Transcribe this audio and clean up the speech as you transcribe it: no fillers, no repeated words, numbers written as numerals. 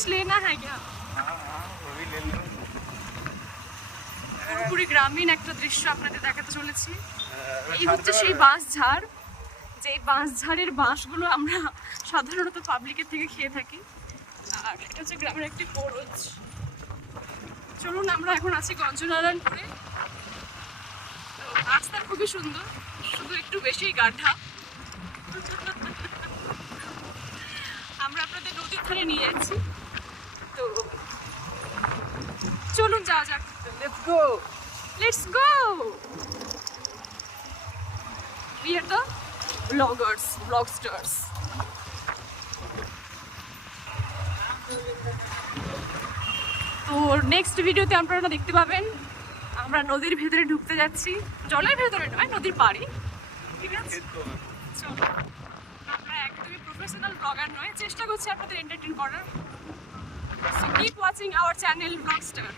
कुछ लेना है क्या? हाँ हाँ वो भी ले लो। পুরোপুরি গ্রামীণ একটা দৃশ্য আপনাদের দেখাতে চলেছি। এই হচ্ছে সেই বাঁশঝাড়, যে বাঁশঝাড়ের বাঁশগুলো আমরা সাধারণত পাবলিকের থেকে খেয়ে থাকি। আর এটা হচ্ছে গ্রামের একটি বরজ। চলুন, আমরা এখন আছি গঞ্জনারায়ণপুরে। তো রাস্তা খুবই সুন্দর, শুধু একটু বেশি গাঢ়া। আমরা আপনাদের নদীর ধারে নিয়ে যাচ্ছি, তো চলুন যাওয়া যাক। Let's go! We are the vlogsters. তো নেক্সট ভিডিওতে আপনারা দেখতে পাবেন আমরা নদীর ভেতরে ঢুকতে যাচ্ছি, জলের ভেতরে নয়, নদীর পাড়ে। ঠিক আছে, চলো। আমরা একদমই প্রফেশনাল ব্লগার নয়, চেষ্টা করছি আপনাদের এন্টারটেইন করার। So keep watching our channel Vlogster.